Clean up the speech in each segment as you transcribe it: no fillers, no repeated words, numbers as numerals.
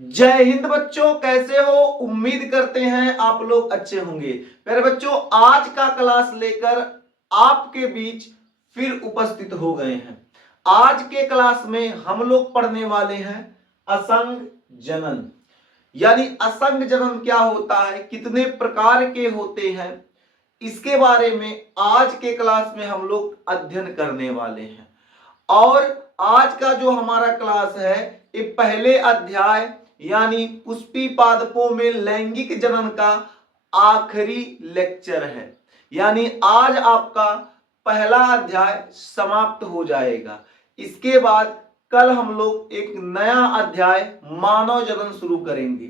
जय हिंद बच्चों, कैसे हो? उम्मीद करते हैं आप लोग अच्छे होंगे। मेरे बच्चों, आज का क्लास लेकर आपके बीच फिर उपस्थित हो गए हैं। आज के क्लास में हम लोग पढ़ने वाले हैं असंग जनन। यानी असंग जनन क्या होता है, कितने प्रकार के होते हैं, इसके बारे में आज के क्लास में हम लोग अध्ययन करने वाले हैं। और आज का जो हमारा क्लास है ये पहले अध्याय यानी पुष्पी पादपों में लैंगिक जनन का आखिरी लेक्चर है। यानी आज आपका पहला अध्याय समाप्त हो जाएगा। इसके बाद कल हम लोग एक नया अध्याय मानव जनन शुरू करेंगे।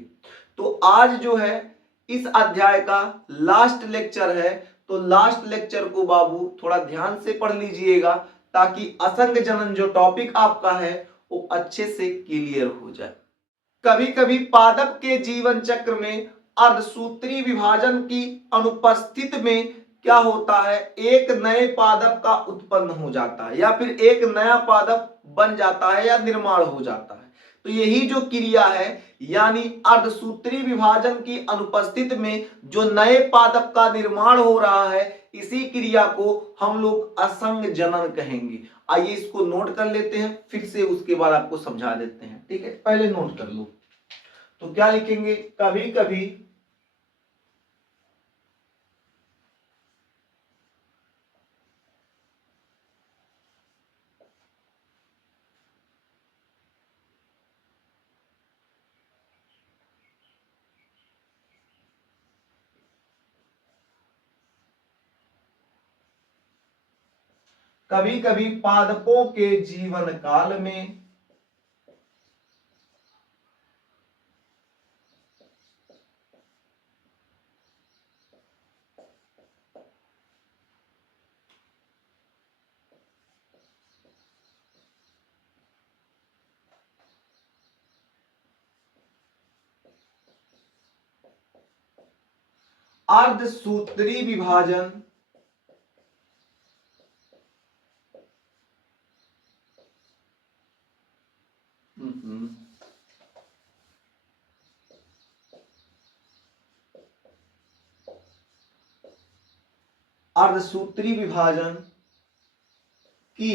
तो आज जो है इस अध्याय का लास्ट लेक्चर है। तो लास्ट लेक्चर को बाबू थोड़ा ध्यान से पढ़ लीजिएगा ताकि असंग जनन जो टॉपिक आपका है वो अच्छे से क्लियर हो जाए। कभी कभी पादप के जीवन चक्र में अर्धसूत्री विभाजन की अनुपस्थिति में क्या होता है, एक नए पादप का उत्पन्न हो जाता है या फिर एक नया पादप बन जाता है या निर्माण हो जाता है। तो यही जो क्रिया है यानी अर्धसूत्री विभाजन की अनुपस्थिति में जो नए पादप का निर्माण हो रहा है, इसी क्रिया को हम लोग असंग जनन कहेंगे। आइए इसको नोट कर लेते हैं, फिर से उसके बाद आपको समझा देते हैं। ठीक है, पहले नोट कर लो। तो क्या लिखेंगे, कभी कभी कभी कभी पादपों के जीवन काल में अर्धसूत्री विभाजन अर्धसूत्री विभाजन की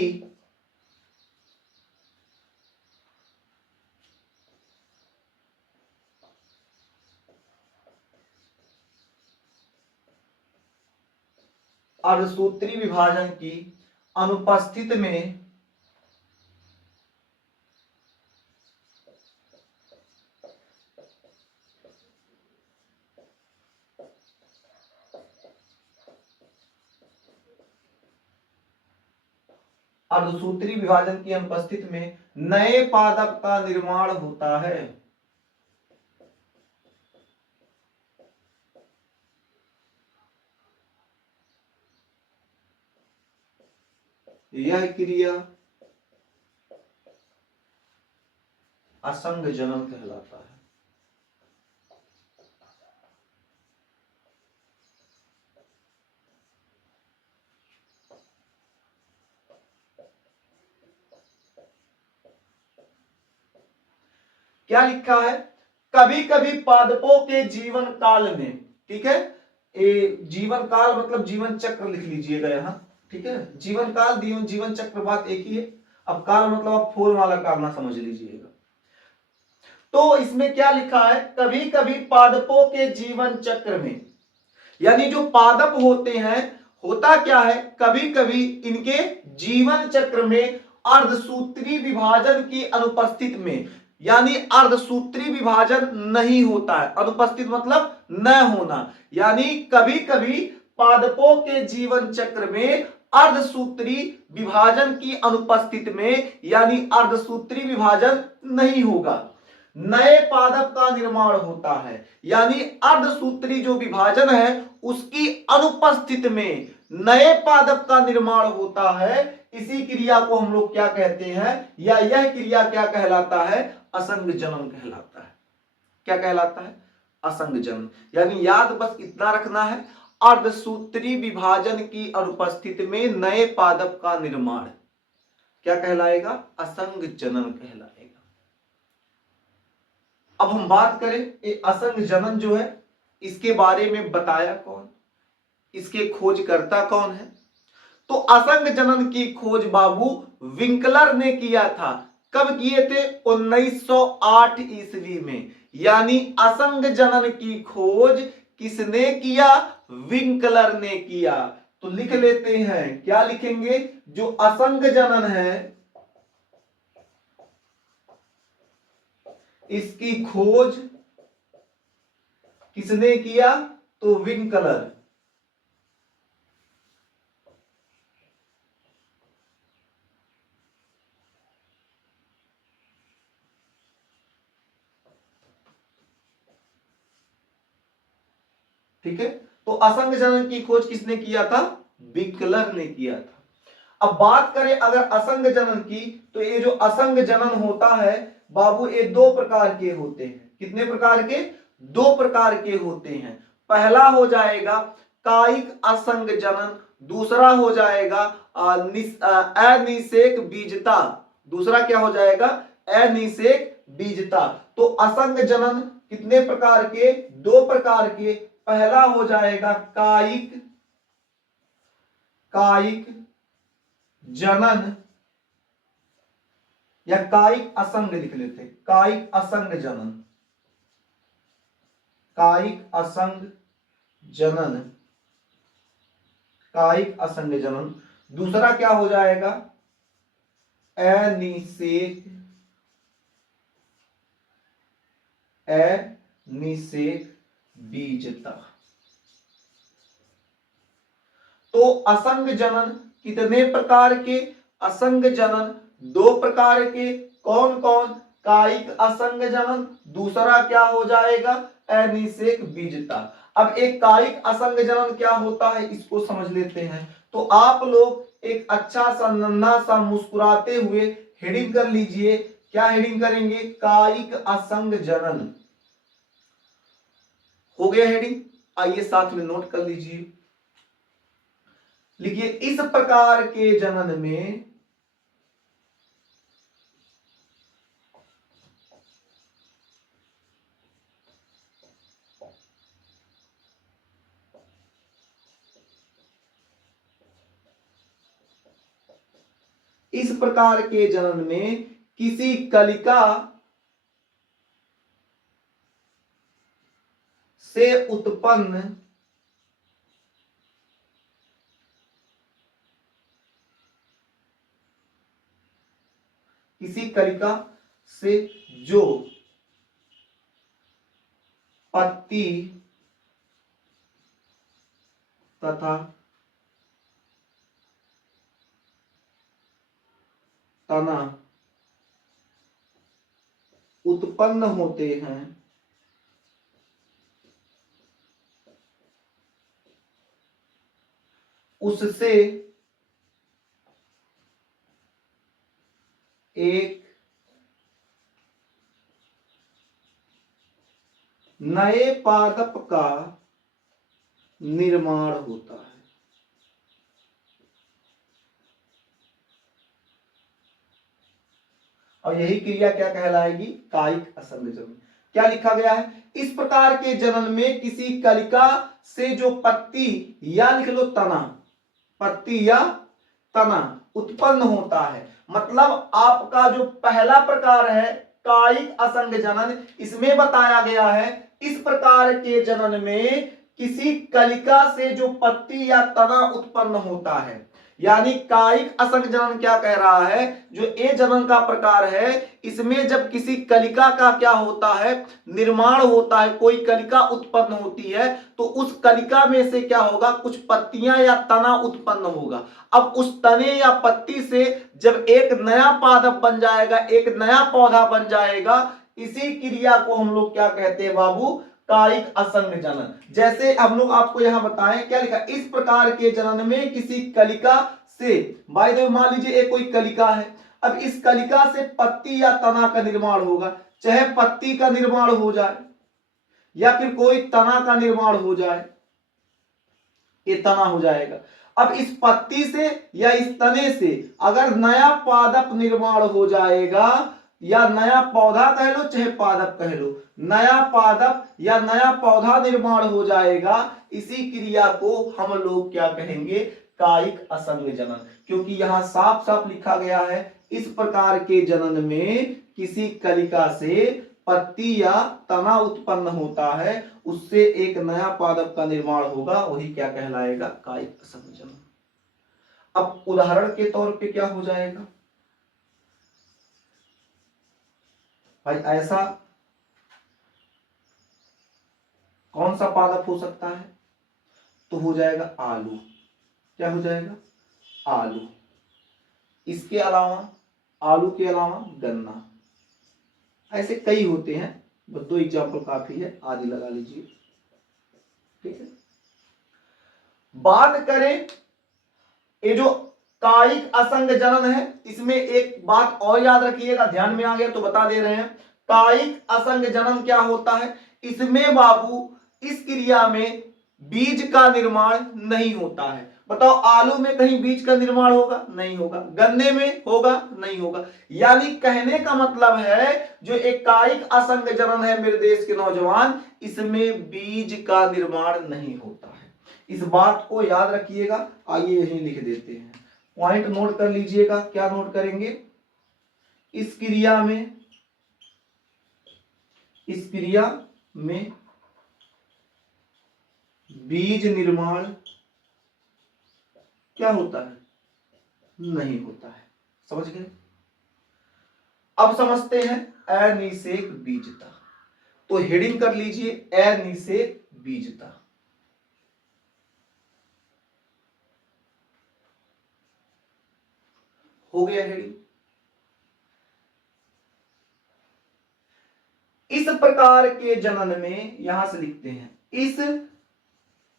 अर्धसूत्री विभाजन की अनुपस्थिति में अर्धसूत्री विभाजन की अनुपस्थिति में नए पादप का निर्माण होता है। यह क्रिया असंग जनन कहलाता है। क्या लिखा है, कभी कभी पादपों के जीवन काल में, ठीक है, जीवन काल मतलब जीवन चक्र लिख लीजिएगा यहां। ठीक है, जीवन काल जीवन चक्र बात एक ही है। अब काल मतलब आप फोल वाला काल ना समझ लीजिएगा। तो इसमें क्या लिखा है, कभी कभी पादपों के जीवन चक्र में, यानी जो पादप होते हैं, होता क्या है, कभी कभी इनके जीवन चक्र में अर्धसूत्री विभाजन की अनुपस्थिति में, यानी अर्धसूत्री विभाजन नहीं होता है। अनुपस्थित मतलब न होना, यानी कभी कभी पादपों के जीवन चक्र में अर्धसूत्री विभाजन की अनुपस्थिति में, यानी अर्धसूत्री विभाजन नहीं होगा, नए पादप का निर्माण होता है। यानी अर्धसूत्री जो विभाजन है उसकी अनुपस्थिति में नए पादप का निर्माण होता है। इसी क्रिया को हम लोग क्या कहते हैं, या यह क्रिया क्या कहलाता है, असंग जनन कहलाता है। क्या कहलाता है, असंग जनन। यानी याद बस इतना रखना है, अर्धसूत्री विभाजन की अनुपस्थिति में नए पादप का निर्माण क्या कहलाएगा, असंग जनन कहलाएगा। अब हम बात करें ये असंग जनन जो है इसके बारे में बताया कौन, इसके खोजकर्ता कौन है? तो असंग जनन की खोज बाबू विंकलर ने किया था। कब किए थे? 1908 ईस्वी में। यानी असंग जनन की खोज किसने किया? विंकलर ने किया। तो लिख लेते हैं, क्या लिखेंगे? जो असंग जनन है इसकी खोज किसने किया? तो विंकलर। ठीक है, तो असंग जनन की खोज किसने किया था? विंकलर ने किया था। अब बात करें अगर असंग जनन की, तो ये जो असंग जनन होता है बाबू ये दो प्रकार के होते हैं। कितने प्रकार के? दो प्रकार के होते हैं। पहला हो जाएगा कायिक असंग जनन, दूसरा हो जाएगा अनिषेक बीजता। दूसरा क्या हो जाएगा? अनिषेक बीजता। तो असंग जनन कितने प्रकार के? दो प्रकार के। पहला हो जाएगा कायिक कायिक जनन, या कायिक असंग लिख लेते हैं, कायिक असंग जनन। कायिक असंग जनन, कायिक असंग जनन। दूसरा क्या हो जाएगा? अनिषेक बीजता। तो असंग जनन कितने प्रकार के? असंग जनन दो प्रकार के। कौन कौन? कायिक असंग जनन, दूसरा क्या हो जाएगा? अनिषेक बीजता। अब एक कायिक असंग जनन क्या होता है इसको समझ लेते हैं। तो आप लोग एक अच्छा सा नन्हा सा मुस्कुराते हुए हेडिंग कर लीजिए। क्या हेडिंग करेंगे? कायिक असंग जनन। हो गया हेडिंग? आइए साथ में नोट कर लीजिए। लिखिए, इस प्रकार के जनन में इस प्रकार के जनन में किसी कलिका से उत्पन्न किसी कलिका से जो पत्ती तथा तना उत्पन्न होते हैं उससे एक नए पादप का निर्माण होता है। और यही क्रिया क्या कहलाएगी? कायिक असंग जनन। क्या लिखा गया है? इस प्रकार के जनन में किसी कलिका से जो पत्ती या लिख लो तना, पत्ती या तना उत्पन्न होता है। मतलब आपका जो पहला प्रकार है कायिक असंग जनन, इसमें बताया गया है इस प्रकार के जनन में किसी कलिका से जो पत्ती या तना उत्पन्न होता है। यानी कायिक असंग जनन क्या कह रहा है? जो ए जनन का प्रकार है इसमें जब किसी कलिका का क्या होता है? निर्माण होता है, कोई कलिका उत्पन्न होती है, तो उस कलिका में से क्या होगा? कुछ पत्तियां या तना उत्पन्न होगा। अब उस तने या पत्ती से जब एक नया पादप बन जाएगा, एक नया पौधा बन जाएगा, इसी क्रिया को हम लोग क्या कहते हैं बाबू? कायिक असंग जनन। जैसे हम लोग आपको यहां बताएं, क्या लिखा? इस प्रकार के जनन में किसी कलिका से, बाय द वे मान लीजिए एक कोई कलिका है, अब इस कलिका से पत्ती या तना का निर्माण होगा। चाहे पत्ती का निर्माण हो जाए या फिर कोई तना का निर्माण हो जाए, ये तना हो जाएगा। अब इस पत्ती से या इस तने से अगर नया पादप निर्माण हो जाएगा या नया पौधा कह लो चाहे पादप कह लो, नया पादप या नया पौधा निर्माण हो जाएगा, इसी क्रिया को हम लोग क्या कहेंगे, कायिक असंग जनन। क्योंकि यहां साफ साफ लिखा गया है, इस प्रकार के जनन में किसी कलिका से पत्ती या तना उत्पन्न होता है, उससे एक नया पादप का निर्माण होगा, वही क्या कहलाएगा, कायिक असंग जनन। अब उदाहरण के तौर पे क्या हो जाएगा भाई, ऐसा कौन सा पादप हो सकता है, तो हो जाएगा आलू। क्या हो जाएगा, आलू। इसके अलावा, आलू के अलावा गन्ना, ऐसे कई होते हैं, बस 2 एग्जाम्पल काफी है, आदि लगा लीजिए। ठीक है, बात करें ये जो कायिक असंग जनन है, इसमें एक बात और याद रखिएगा, ध्यान में आ गया तो बता दे रहे हैं। कायिक असंग जनन क्या होता है, इसमें बाबू इस क्रिया में बीज का निर्माण नहीं होता है। बताओ, आलू में कहीं बीज का निर्माण होगा, नहीं होगा, गन्ने में होगा, नहीं होगा। यानी कहने का मतलब है जो एक कायिक असंग जनन है मेरे देश के नौजवान, इसमें बीज का निर्माण नहीं होता है। इस बात को याद रखिएगा। आइए यहीं लिख देते हैं, पॉइंट नोट कर लीजिएगा। क्या नोट करेंगे, इस क्रिया में बीज निर्माण क्या होता है, नहीं होता है। समझ गए। अब समझते हैं अनिषेक बीजता। तो हेडिंग कर लीजिए, अनिषेक बीजता। हो गया हेडिंग। इस प्रकार के जनन में, यहां से लिखते हैं, इस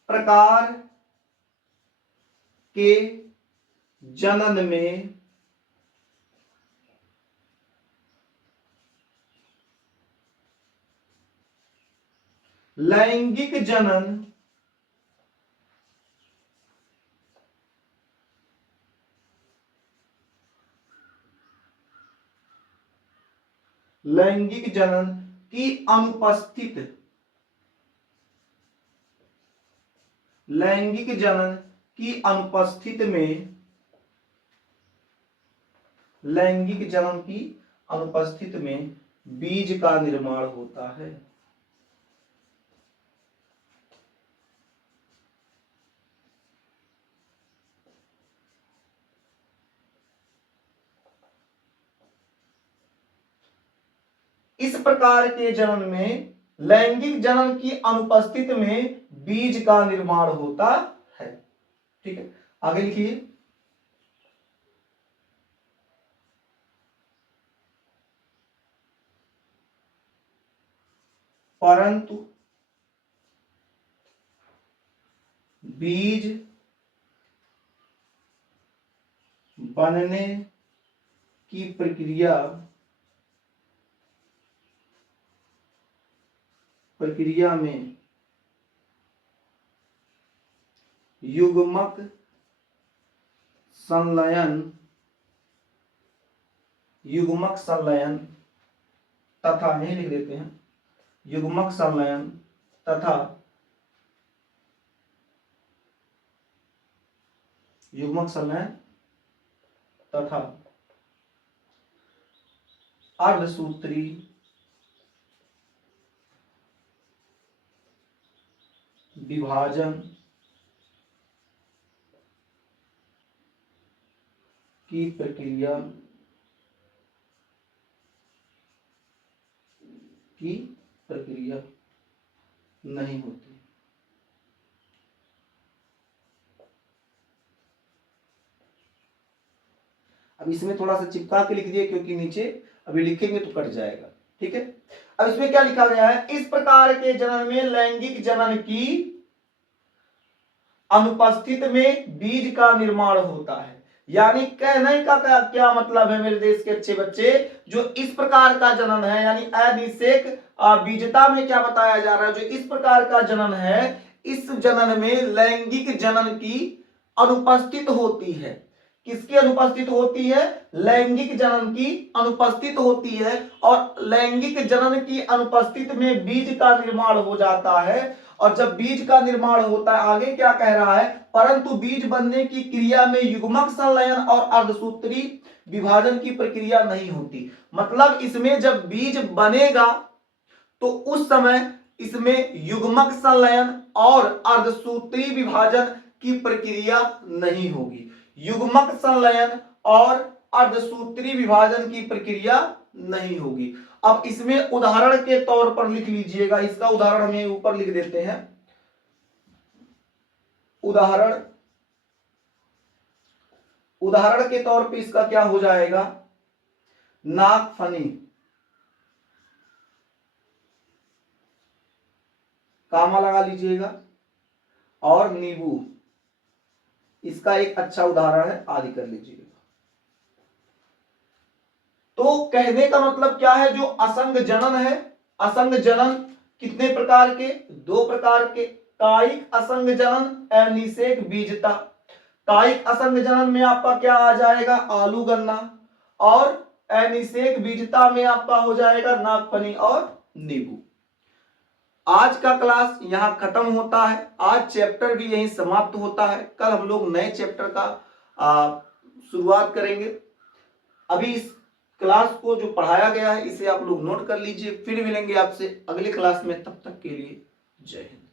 प्रकार के जनन में लैंगिक जनन की अनुपस्थित, लैंगिक जनन की अनुपस्थित में, लैंगिक जनन की अनुपस्थित में बीज का निर्माण होता है। इस प्रकार के जनन में लैंगिक जनन की अनुपस्थिति में बीज का निर्माण होता है। ठीक है, आगे लिखिए। परंतु बीज बनने की प्रक्रिया में युग्मक संलयन तथा, नहीं लिख देते हैं, युग्मक संलयन तथा अर्धसूत्री विभाजन की प्रक्रिया नहीं होती। अब इसमें थोड़ा सा चिपका के लिख दिए, क्योंकि नीचे अभी लिखेंगे तो कट जाएगा। ठीक है, अब इसमें क्या लिखा गया है, इस प्रकार के जनन में लैंगिक जनन की अनुपस्थित में बीज का निर्माण होता है। यानी कहने का क्या मतलब है मेरे देश के अच्छे बच्चे, जो इस प्रकार का जनन है, यानी अनिषेक बीजता में क्या बताया जा रहा है, जो इस प्रकार का जनन है, इस जनन में लैंगिक जनन की अनुपस्थित होती है। किसकी अनुपस्थित होती है? लैंगिक जनन की अनुपस्थित होती है। और लैंगिक जनन की अनुपस्थित में बीज का निर्माण हो जाता है। और जब बीज का निर्माण होता है, आगे क्या कह रहा है, परंतु बीज बनने की क्रिया में युग्मक संलयन और अर्धसूत्री विभाजन की प्रक्रिया नहीं होती। मतलब इसमें जब बीज बनेगा तो उस समय इसमें युग्मक संलयन और अर्धसूत्री विभाजन की प्रक्रिया नहीं होगी। युग्मक संलयन और अर्धसूत्री विभाजन की प्रक्रिया नहीं होगी। अब इसमें उदाहरण के तौर पर लिख लीजिएगा, इसका उदाहरण हमें ऊपर लिख देते हैं। उदाहरण के तौर पे इसका क्या हो जाएगा, नागफनी, कामा लगा लीजिएगा, और नींबू, इसका एक अच्छा उदाहरण है, आदि कर लीजिएगा। तो कहने का मतलब क्या है, जो असंग जनन है, असंग जनन कितने प्रकार के? 2 प्रकार के। कायिक असंग जनन, अनिषेक बीजता। कायिक असंग जनन में आपका क्या आ जाएगा, आलू गन्ना, और अनिषेक बीजता में आपका हो जाएगा नागफनी और नींबू। आज का क्लास यहां खत्म होता है, आज चैप्टर भी यहीं समाप्त होता है। कल हम लोग नए चैप्टर का शुरुआत करेंगे। अभी इस क्लास को जो पढ़ाया गया है इसे आप लोग नोट कर लीजिए। फिर मिलेंगे आपसे अगले क्लास में, तब तक के लिए जय हिंद।